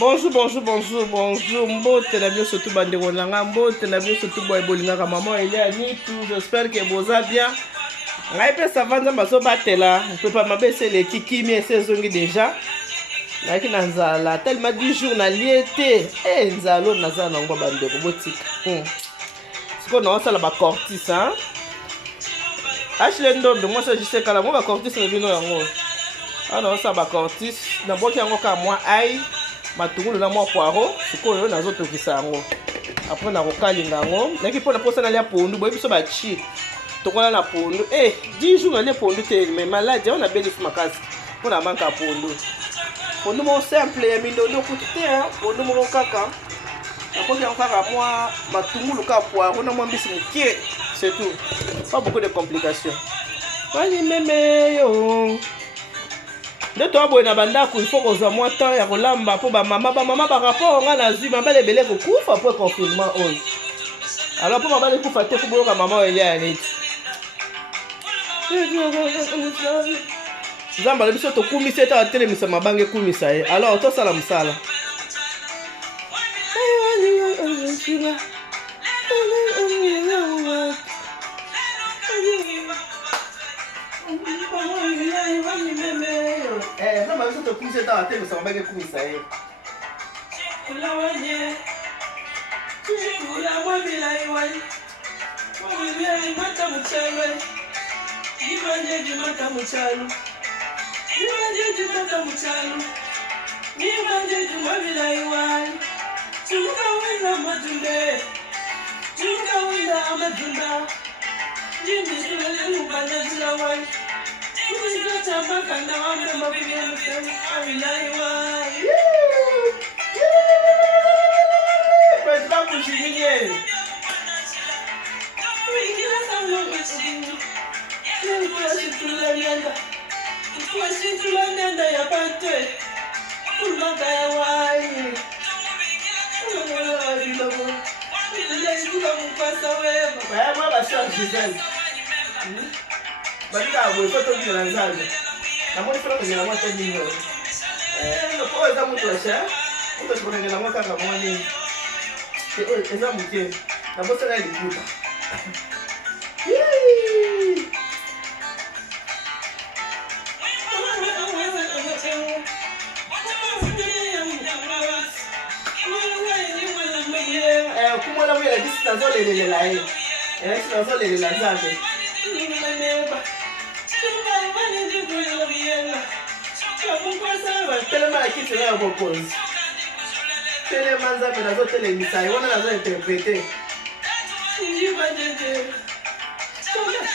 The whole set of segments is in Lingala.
Bonjour, bonjour, bonjour, bonjour. Mbote na bien surtout bande rolanga, mbote na bien surtout boy bolinga maman Elia ni tout. J'espère que vous allez bien. Ngai pe savanda bazo batela. On peut pas m'abaisser les kiki mais c'est zongi déjà. Ngai na nzala tellement 10 jours na liete. Eh nzalo naza na ngwa bande ko botika. Siko na osala ba cortis hein. Ashley ndombe moi ça je sais kala moi ba cortis na bino yango. Ana osala ba cortis na boki yango ka moi ai. Matungulu na mwa poiro sikoyo nazotokisa yango après na kokalinga yango naki mpona mposa nalia pondu boyebi biso bachi tokola na pondu 10 jours nalia pondu te mais maladi on a bénéfice makasi mpona manka ya pondu moko simple ya mindolo kutu te pondu moko kaka nakoki yango kaka mwa matungulu ka poiro na mwa mbisi mokie c'est tout, pas beaucoup de complications. Wani meme yo de toi boy na bandako il faut kozwa mwa temps ya kolamba po ba mama ba rapport nga na zui mama lebele ko kufa po confinement on alors po mama le kufa te ko boka mama Elia ya neti zamba le biso to kumisa ta telemisa mabange kumisa ye alors to sala musala Não, mas eu tô com você tá tendo essa mega com isso aí.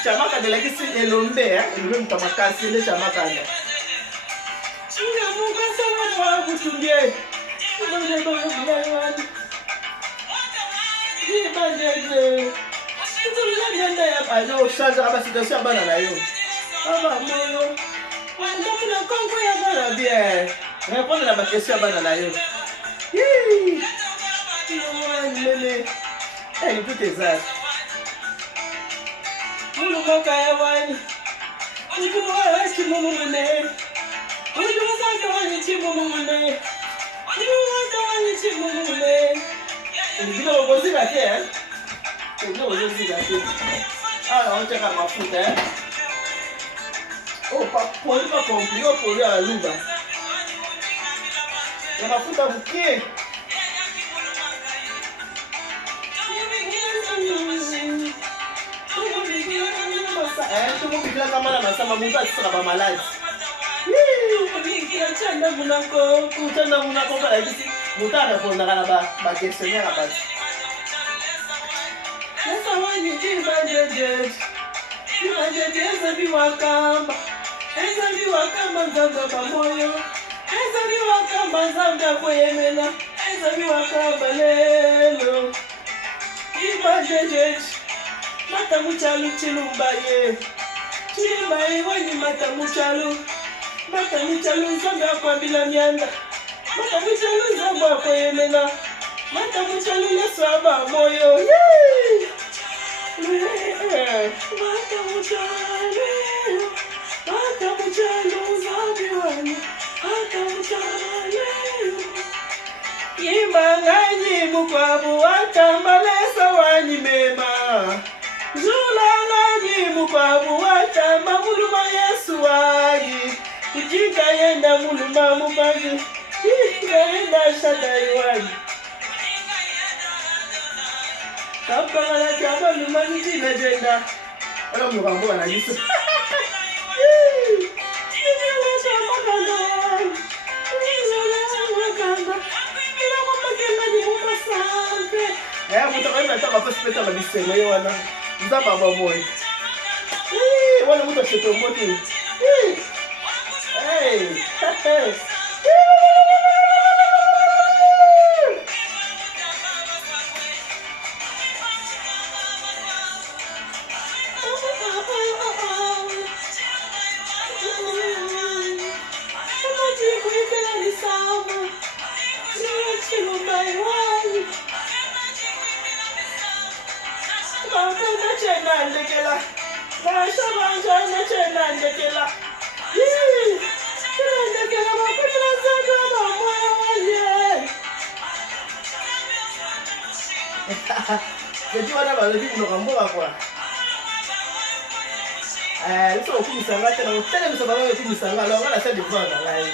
Chamaka de la kisi elombe elombe mtamakasi ile chamaka ya Singa munga sawa wa kutungie Bande bande Ni bande Tula nenda ya ayo shaza aba situation bana na yo Aba moyo Wanda kuna kongo ya bana bien Répondre à ma question bana na yo Hi Lele Elle tout tes arts Mulu makaya wani Ujumu wa chimumu mune Ujumu kaka wani chimumu mune Ujumu kaka wani chimumu mune Ndilo ugozi gake Ndilo ugozi gake on cheka mafuta Oh pas compris pour la luba Ya mafuta mkie tout le monde vient comme ça, ça m'a montré que ça va malade. Oui, il y a un chien munako, kuchana munako para ici. Mutana pour na ba questionnaire apa. Sasa wani jibajeje. Jibajeje sabi wakamba. Esabi wakamba nzanga pamoyo. Esabi wakamba nzanga kwemela. Esabi wakamba lelo. Jibajeje. Mata muchalu chilumbaye Chilumbaye wani mata muchalu nzanga kwa bila mianda Mata muchalu nzanga kwa yemena Mata muchalu yesu aba moyo Mata muchalu zambi wani Mata muchalu Imangani mukwabu watambalesa wanyimema. Zulangani mukwabu watamba muluma Yesu wanyi. Ujika yenda muluma mubaji. Ujika yenda shadai wanyi. Kapangala kiamba lumani jina jenda. Wala mukambo wana Yesu. Mutaka ina taka pasipeta la bisengo yo wana. Nzamba baboy. Wala muta sheto moti. Hey. Jadi wana balobi kunoka mboka kwa. Liso okumisanga tena utele biso balobi okumisanga alors on a ça de voir dans la vie.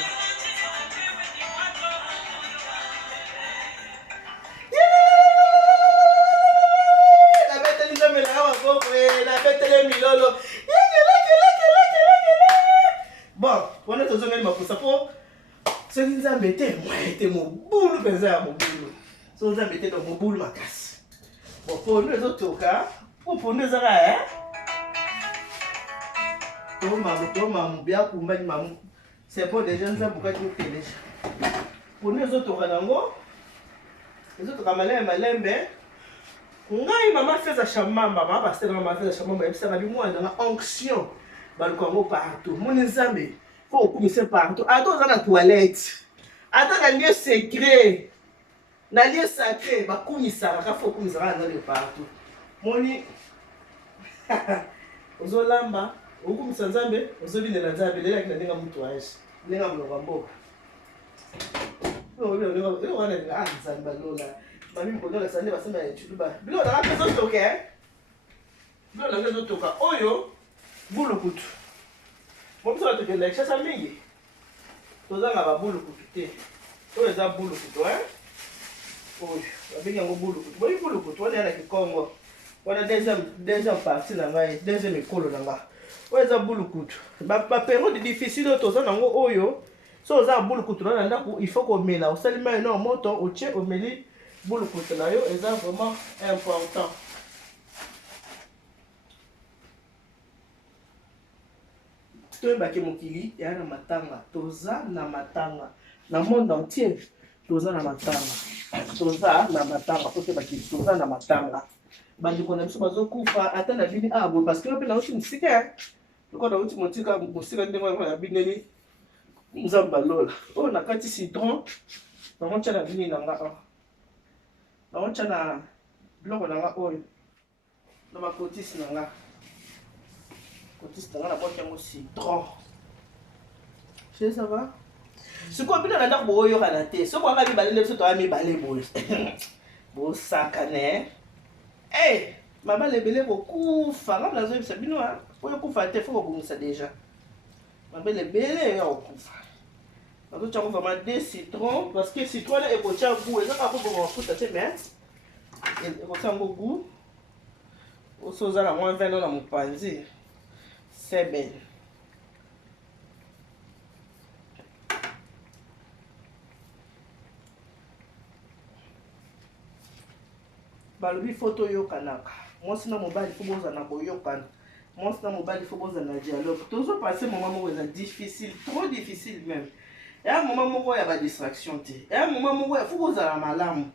La bête nous amène à la coffre, la bête les milolo. Bon, on est aux hommes pour ça pour ce qui nous a metté, moi était mon boulot pesé à mon boulot. Ce qui nous a metté dans mon boulot ma casse. Bon, pour nous autres cas, pour nous hein. Maman, bien pour maman. C'est pour des jeunes pourquoi tu fais déjà. Pour nous autres cas, les autres cas malembe. Ngai maman fait sa chamamba, maman parce que maman fait sa chamamba, et ça va lui moi dans la onction. Balkongo partout. Mon nzambe, faut commencer partout. Attends dans la toilette. Attends dans le lieu secret. Dans le lieu sacré, bah kumisa, il faut kumisa dans le partout. Moni, ozolamba, okumisa nzambe, ozobine na nzambe, lela kina ndinga mutouage, ndinga mloka mboka. Yo wana nga nzamba lola. Mami mkodola sande basema ya chuluba. Bilo na kazo toke. Bilo na kazo toka. Oyo bulu kutu. Momso la toke like chasa mingi. Tozanga ba bulu kutu te. Oyo eza bulu kutu Oyo, babengi yango bulu kutu. Boyi bulu kutu wana yana Kikongo. Wana deuxième partie na ngai, deuxième ekolo na nga. Oyo eza bulu kutu. Ba période difficile toza nango oyo. So oza bulu kutu na ndako, il faut komela. Osalima eno moto, otie omeli bulu kutu na yo, eza vraiment important. Toyebaki mokili ya na matanga, toza na matanga. Na monde entier, toza na matanga. Toza na matanga, toyebaki toza na matanga. Bandi kona biso bazokufa ata na bini abo parce que pe na uti msika. Loko na uti motika musika ndengo ya bineli. Nzamba lola. Oh na kati citron. Na moncha na bini nanga. Na moncha na bloko nanga oyo. Na makotisi nanga. Kotisi nanga na boki yango citron. Chez ça va? Ce qu'on bino na ndako boyo kana te. So kwa ngabi balele biso to ami balé boyo. Bo sakane. Eh, mama lebele kokufa. Ngam nazo yebisa bino ha. Oyo kufa te faut kobungisa déjà. Mama lebele yo kufa. Nazo tchako vraiment des citrons parce que citron là eko tcha goût. Eza ka ko bon futa te mais. Eko tcha ngo goût. Osoza la moins 20 na mopanzi. C'est bien. Balobi photo yokanaka. Mwasi na mobali faut boza na boyokana. Mwasi na mobali faut boza na dialogue. Tozo passer moment moko eza difficile, trop difficile même. Et un moment moko ya ba distraction te. Et un moment moko ya faut boza la malamu.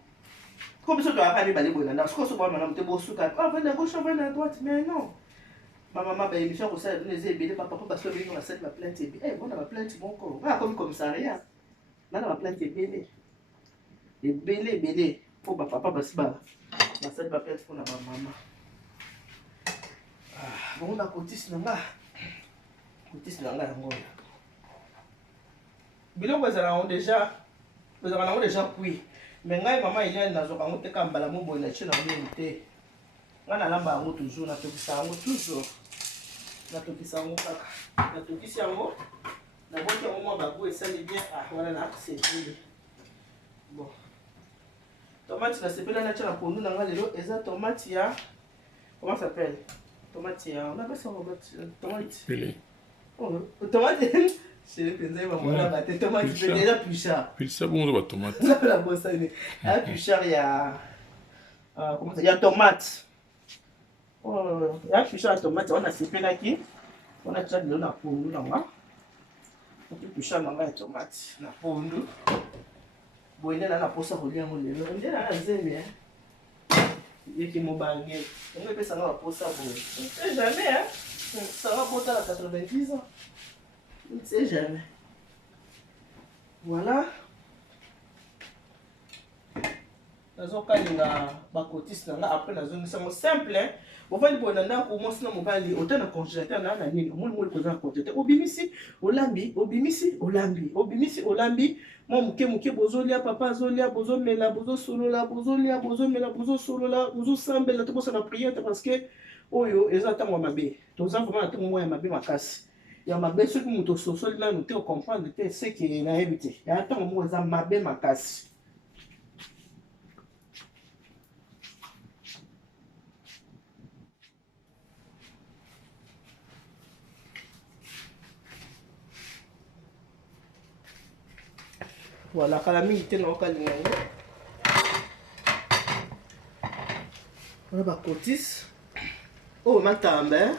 Comme ça tu vas pas aller bali boyana. Parce que so ba malamu te bosuka. Ah, va à gauche, va à droite, mais non. Ma maman ba émission ko ça les ebele papa parce que on a cette ma plainte ebele. Eh, on a ma plainte mon corps. Ah, comme commissariat. Là na ma plainte ebele. Ebele. Pour papa basi ba. Na cette ma plainte pour na maman. Ah, bon na kotisi nanga. Kotisi nanga yango. Biloko ezala on déjà. Ezala on déjà puis. Mais ngai maman il y a nazo kango te kambala mo boy na china mo te. Ngana lamba ngo toujours na tokisa ngo toujours. Na tokisa ngo kaka. Na tokisa ngo. Na bote ngo mo bago esali bien voilà na c'est tout. Bon. Tomate na sepela na chana pondu na ngalelo eza tomate ya comment ça s'appelle? Tomate ya on appelle ça tomate. Pelé. Oh, tomate. C'est pensé va moi la tomate déjà plus cher. Puis ça bon va tomate. La bosse est ah plus cher il y a comment ça il y a tomate. Oh, il y a plus cher tomate on a sepela qui on a déjà de la pondu na nga. On peut plus cher na nga tomate na pondu. Boyne na posa kolia mo lelo nde na nzeme yeki mo bange on peut ça na posa bo c'est jamais hein ça va botter à 90 ans on sait jamais voilà nazo kalinga bakotis na nga après nazo ngisa mo simple hein bofandi bona ndako mo sina mobali otana congélateur na nini omoni koza congélateur obimisi olambi mo muke bozolia papa azolia bozomela bozosolola bozolia bozomela bozosolola bozosambela to bosa na prière parce que oyo eza tango mabe toza vraiment tango moya mabe makasi ya mabe soki muto sosoli na te comprendre te ce qui na ebité ya tango mo eza mabe makasi. Voilà, kala mingi te na okalinga ngo. Voilà ba kotis. Oh matamba.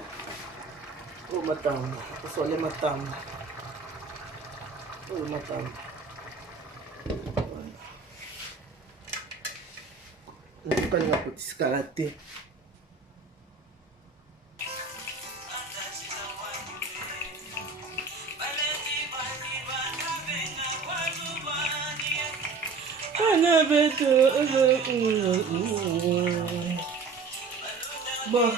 Oh matamba. Eso le matamba. Oh matamba. Voilà. Na okalinga kotis kala te. Bon.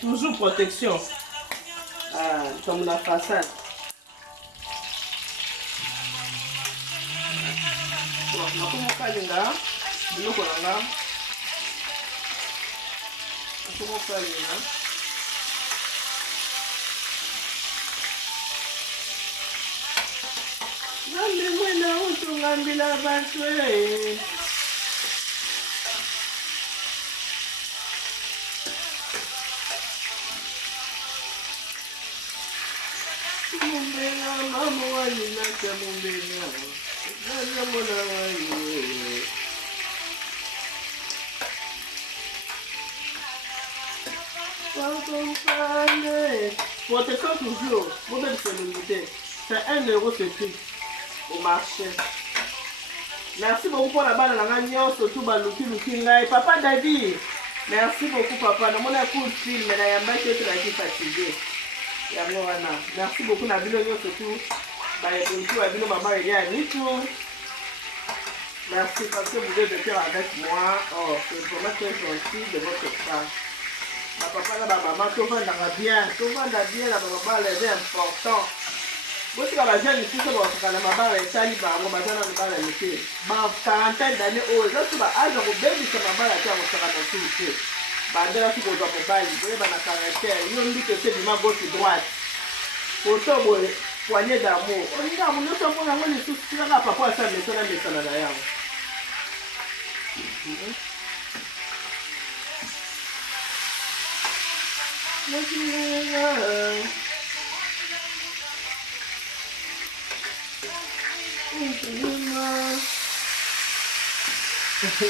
Toujours protection. Ah, comme la façade. Bon, je vais vous faire Ngambi mwena utu ngambi la batwe. Mumbena mama wani nacha mumbena. Nanya mwana wani. Pampane. Protection toujours. Mauvaise sécurité. C'est 1 euro ce prix. Au marché. Merci beaucoup pour la balle na nganya surtout baluki luki ngai papa David. Merci beaucoup papa. Na mona coup de fil mais na yamba que tu l'as fatigué. Ya wana. Merci beaucoup na bino yo surtout ba yebuki wa bino mama ile ya nitu. Merci parce que vous êtes de cœur avec moi. Oh, c'est vraiment très gentil de votre part. Ma papa na ba maman tout va bien. Tout va bien la maman c'est important. Bosi ka bajani ici so ba na mabara etali bango bazana mabara mike ba 40 d'années oyo zo ba aza ko bebi sa mabara ta ko saka na tuite bandela siko do mobile boye bana caractère yo ndike se bima gauche droite photo boye poignée d'amour oninga muno so mona ngoni susi ka papa sa mesana na yango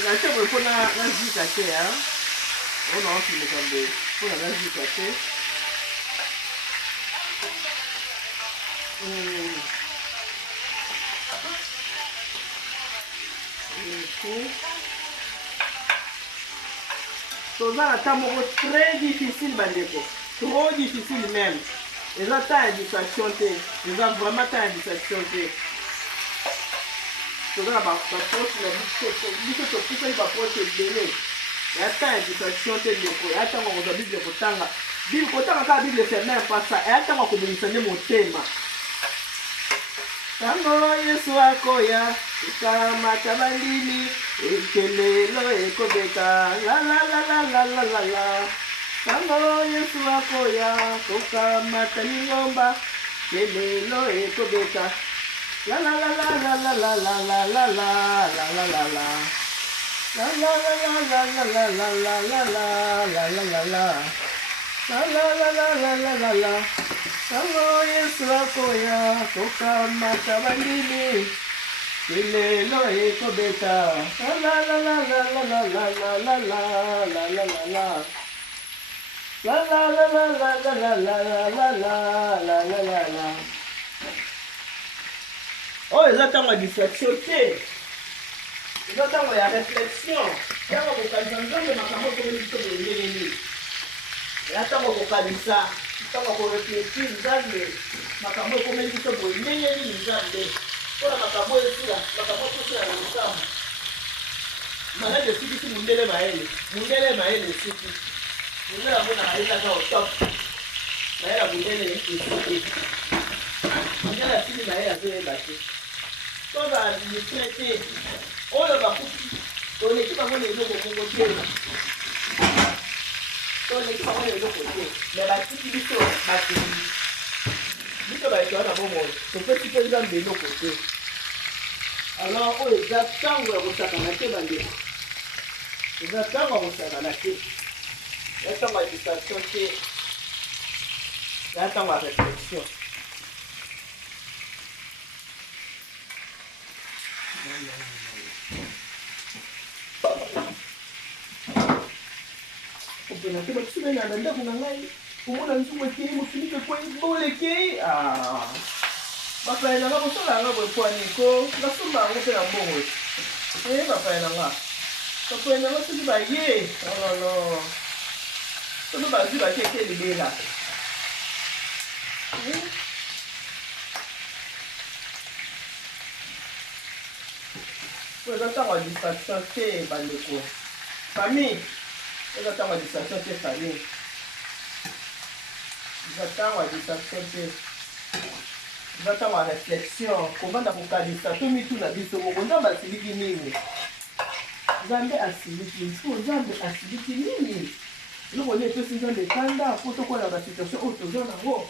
La table pour la zikate, hein. On a envie de tomber pour la zikate. C'est un temps très difficile, bandeko. Trop difficile même. Les gens t'ont indication, les gens vraiment t'ont indication. C'est ça, l'approche, l'approche belé. Il y a tant d'éducation, il y a tant de Bible pour tanga. Bible pour tanga, la Bible fait même pas ça. Il y a tant de communication mon thème. Tango Yesu akoya, Ukamata bandini ekelelo ekobeta la la la la la la la la. Sango Yesu akoya ukamata ningomba kelelo ekobeta la la la la la la la la la la la la la la la. La la la la la la la la la la la la la la. La la la la la la la la. Sango Yesu akoya ukamata bandini kelelo ekobeta la la la la la la la la la la la la la la. La la la la la la la la la la la la la la. Oh, eza ntango ya distraction te, eza ntango ya réflexion. Ntango kokanisa nzambe makambo okomeli biso boye ndenge nini. Eza ntango kokanisa, ntango koreflexir nzambe makambo okomeli biso boye ndenge nini nzambe. Mpona makambo esila, makambo tosila na lokambo. Malade esikisi mundele mayele esiki. Mundele amonaka ezaka au top. Mayela mundele esiki. Mundele asili mayele azoyeba te. Toza administre te. Oyo bakufi. Toleki bango na eloko mongo te. Toleki bango na eloko te. Me batiki biso bateli. Biso bayeto wana bomoi. Topesi mpe nzambe eloko te. Alors oyo eza ntango ya kosakana te bandeko. Eza ntango ya kosakana te. Eza ntango ya distraction te. Eza ntango ya réflexion. Opena te bakiso bena na ndako na ngai. Omona nzungu ekei mofinike kwa ebole ekei. Bapaya na nga kosala yanga boye po aniko. Nasomba yango mpe na mbongo. Bapaya na nga. Bapaya na nga soki baye. Ololo. Soki bazwi bakeke libela. Eza ntango ya distraction te bandeko. Famille. Eza ntango ya distraction te famille. Eza ntango ya distraction te. Eza ntango ya réflexion. Kovanda kokanisa to mituna biso moko. Nzambe asiliki nini? Nzambe asiliki nini? Nzambe asiliki nini? Eloko nini epesi Nzambe kanda po tokola basituation oyo toza nango.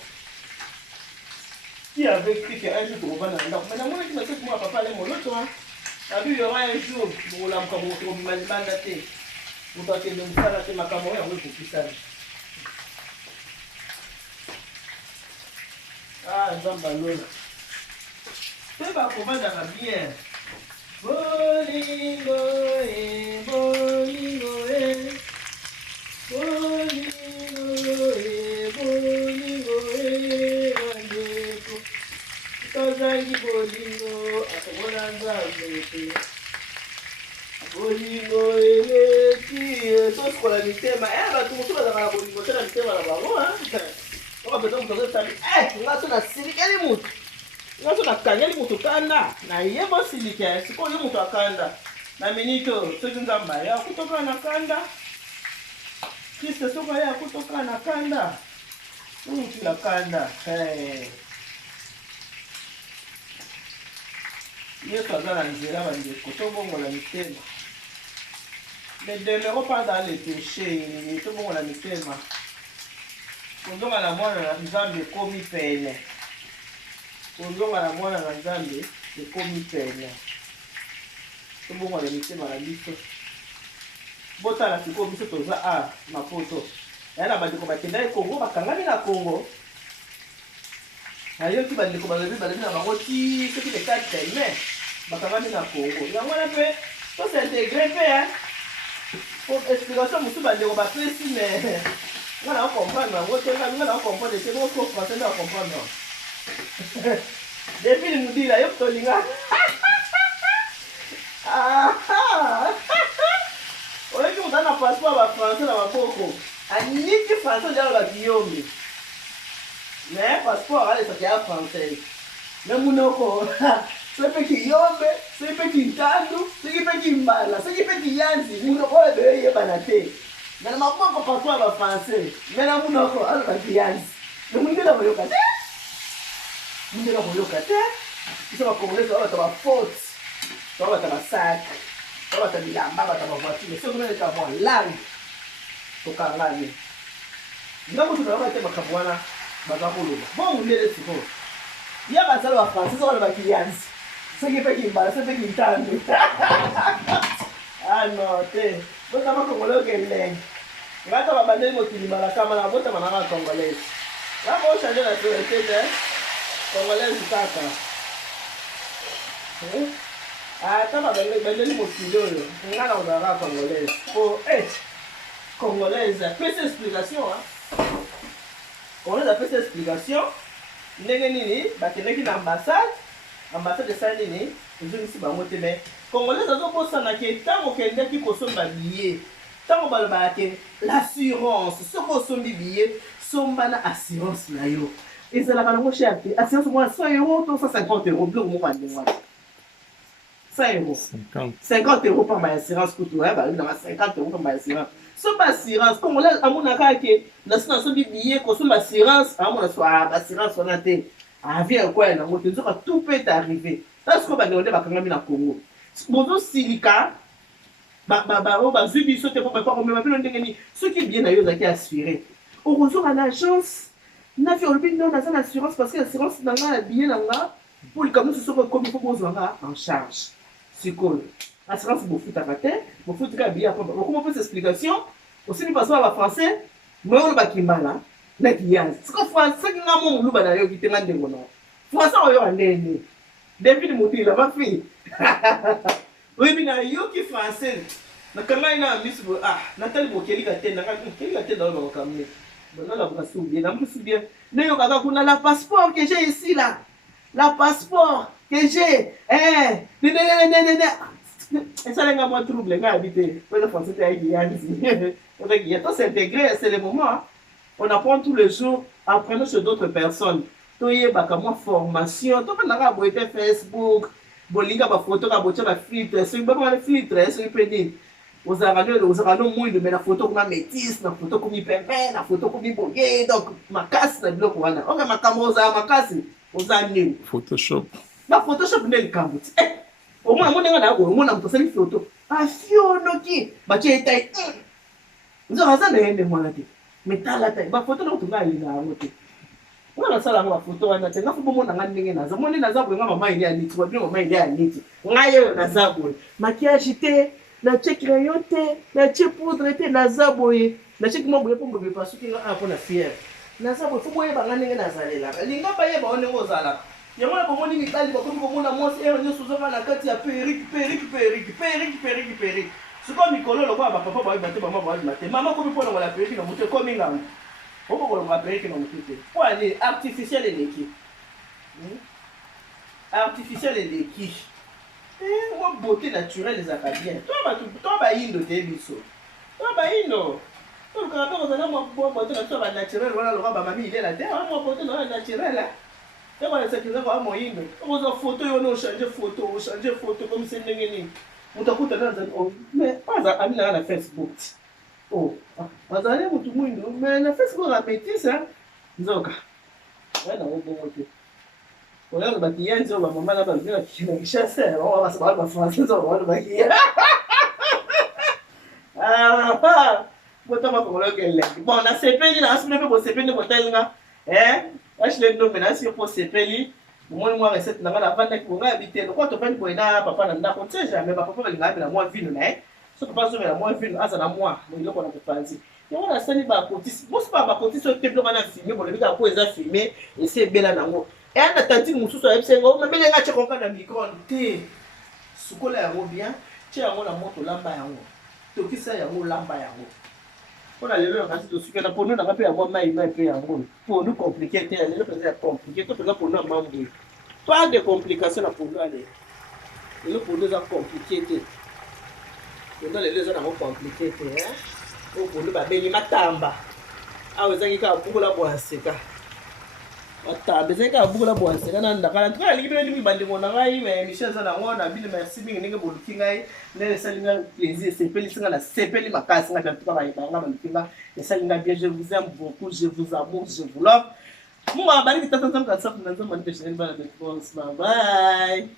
Qui avec qui un jour tokovanda na ndako. Mais namonaki na seki moko papa ale moloto. Abi il y aura un jour bokolamuka bokobima libanda te. Moto akende mosala te makambo oyo yango ekokisana. Nzambe alona. Mpe bakovandaka bien. Bolingo e, bolingo e. Bolingo e, bolingo e. Bandeko. Tozangi bolingo, akomola Nzambe te. Bolingo eleki, tosikola mitema. Bato mosusu bazalaka na bolingo te na mitema na bango. Oka peta moto azosali, nga so nasilikeli moto. Nga so nakangeli moto kanda. Nayeba osilika, sikoyo moto akanda. Na minito, soki Nzambe aya akutoka na kanda. Kristo soki aya akutoka na kanda. Mutu na kanda. Yesu aza na nzela bandeko tobongola mitema. Ne demeurons pas dans le péché, tobongola mitema. Kozonga na mwana na Nzambe ekomi pene. Kozonga na mwana na Nzambe ekomi pene. Tobongola mitema na biso. Botala sikoyo biso toza mapoto. Na bandeko bakenda Kongo bakangami na Kongo. Ayoki bandeko balobi na bango ti soki le 4 mai bakangami na Kongo. Yango wana mpe tosintegre mpe po explication mosusu bandeko bapesi me nga na okomprendre yango te nga na okomprendre te boko français nde okomprendre. Depuis mudila yo tolinga oyoki moto na passeport bafrançais na maboko aniki français njalo bakiyombi. Mais passeport alesaki ya français na munoko soki mpe kiyombe soki mpe kintandu soki mpe kimbala soki mpe kiyanzi munoko oyo beyoyebana te. Mais na maboko passeport ya bafrançais mais na munoko aloba kiyanzi me mundela koyoka te. Biso bakongolese oyo bato bafaute to ba ta sac to ba ta bilamba ba ta voiture so ko ka bon langue to kangani ndako to ba te makabwana ba ka koloba bon ndele siko ya ba sala ba français so ba kilianzi so ki pe ki mbala so pe ki ntando ah no te bo ta ba ko lo ke leng ngata ba bandeli mo kilimala kama na bota mananga congolais la bo changer la tête congolais tata ah ta ba bandeli mo kiloyo ngana uzara congolais oh congolais peut cette explication congolais a fait cette explication ndenge nini bakendeki na ambassade de ça nini ezongisi bango te mais congolais azobosana ke ntango okendeki kosomba billet ntango balobaka ke l'assurance soki osombi billet somba na assurance na yo ezalaka nango cher te assurance mwana 100 € to 150 € biloko moko andenge wana 100 €. 50 € par ma assurance kutu balobi nanga 50 € par ma assurance somba assurance congolais amonaka ke nasi nasombi billet kosomba assurance amona so assurance wana te avie ekwela nango te nzoka tout peut arriver tasiko bandeko nde bakangami na Congo bozosilika oyo bazwi biso te po bakomema bino ndenge nini soki bien na yo ozalaki assuré okozoka na agence nafi olobi no naza na assurance parce que assurance na nga na billet na nga po likambo mosusu soko ekomi po bozwanga en charge sikoyo assurance bofutaka te bofutika billet okoma mpesa explication osili paso ya bafrançais moyo oyo bakimbala na kiyanzi soki nga mo moluba na yo kitenga ndengo na français oyo andene david motila mafi oyebi na yoki français nakangai na misu natali bokelika te nakelika te naoyo bakokamne bonalaboka soubien namoki soubien neyokaka kuna la passeport que j'ai ici là la passeport que j'ai esalenga mwa trouble ngai abi te oyo français te aiki yanzi to s'intégrer c'est le moment on apprend tous les jours apprenons chez d'autres personnes toyebaka mwa formation tokandaka boye te Facebook bolinga bafoto ka botia bafiltre soki bamana filtre soki mpe nini ozalaka no mwindo me na foto kuma métis na foto komi pembe na foto komi boye donc makasi na biloko wana oke makambo ozala makasi oza nini Photoshop baphotoshop nde likambo ti omona mondenga na yako omona moto asali foto afionoki batie etai nzoka aza na ye nde mwana te metala tai bafoto nakotunga alinga yango te wana sala yango bafoto wana te nga fo bomona nga ndenge naza moni naza boye nga mama ile ya niti babino mama ile ya niti ngai oyo naza boye makiage te natie crayon te natie poudre te naza boye natie kima boye mpo boye pasuki nga mpo na fiere naza boye fo boyeba nga ndenge nazalelaka linga bayeba o ndenge ozalaka yango na bomoni mibali bakomi komona mwasi ero nyonso ozoka na kati ya perike sikoyo mikolo lokola bapapa bayeba te mama bayeba te mama komi mpo longola perike na motu ekomi ngango okokolonga perike na motu te po ani artificiel eleki artificiel eleki mwa beauté naturelle ezalaka bien to bayindo te biso to bayindo tolukaka mpe kozala mwa beauté na biso banaturele wana lokola bamami ilela te mwa beauté na naturele ekwanasekeza kwa moyindo okozwa foto yo na ochange foto comme se ndenge nini moto akutana azali mais aza aminaka na Facebook azali motu mwindo mais na Facebook na métis nzoka wana obongo te oyo bakiyanzi oyo bamama na babina kishasa basa bafrançais oyo bana bakiya botama kongolo keleki bon nasepeli nasombi mpe bosepeli botalinga ashile ndombe nasi po sepeli omoni mwa recette nanga navandaki bonga ya bitene lokola topani boye na papa na ndako tie jamais bapapa balinga amela mwa vino na ye so papa azomela mwa vino aza na mwa eloko na mopanzi yango nasali bakotisi bosi bakotisi oyo te biloko wana filme bolobi kaka po eza filme esi ebela nango eya na tantine mosusu ayebisenga mabele nga tie konka na microne te sukola yango bien tie yango na moto lamba yango tokisa yango lamba yango mpona lelo nakasi tosukana pono nanga mpe yango mai mpe yango pono compliqué te lelo mpenza ya compliqué to mpenza pono ya mamboye pas de complication na pono ale lelo pono eza compliqué te pono lelo eza nango compliqué te oyo pono babengi matamba awa ezangi kaka bukola bwaseka matamba ezangi kaka bukola bwaseka na ndakala ntuka nalingi mpe elingi bandeko na ngai michel eza nango na bino merci mingi ndenge boluki ngai ndenge esali nga plaisir esepelisi nga nasepeli makasi nga ntuka bayebanga baluki nga esali nga bien je vous aime beaucoup je vous amour je vous love mungu abariki tata nzambe kasafu na nzambe anipesheleni bana betbos bye bye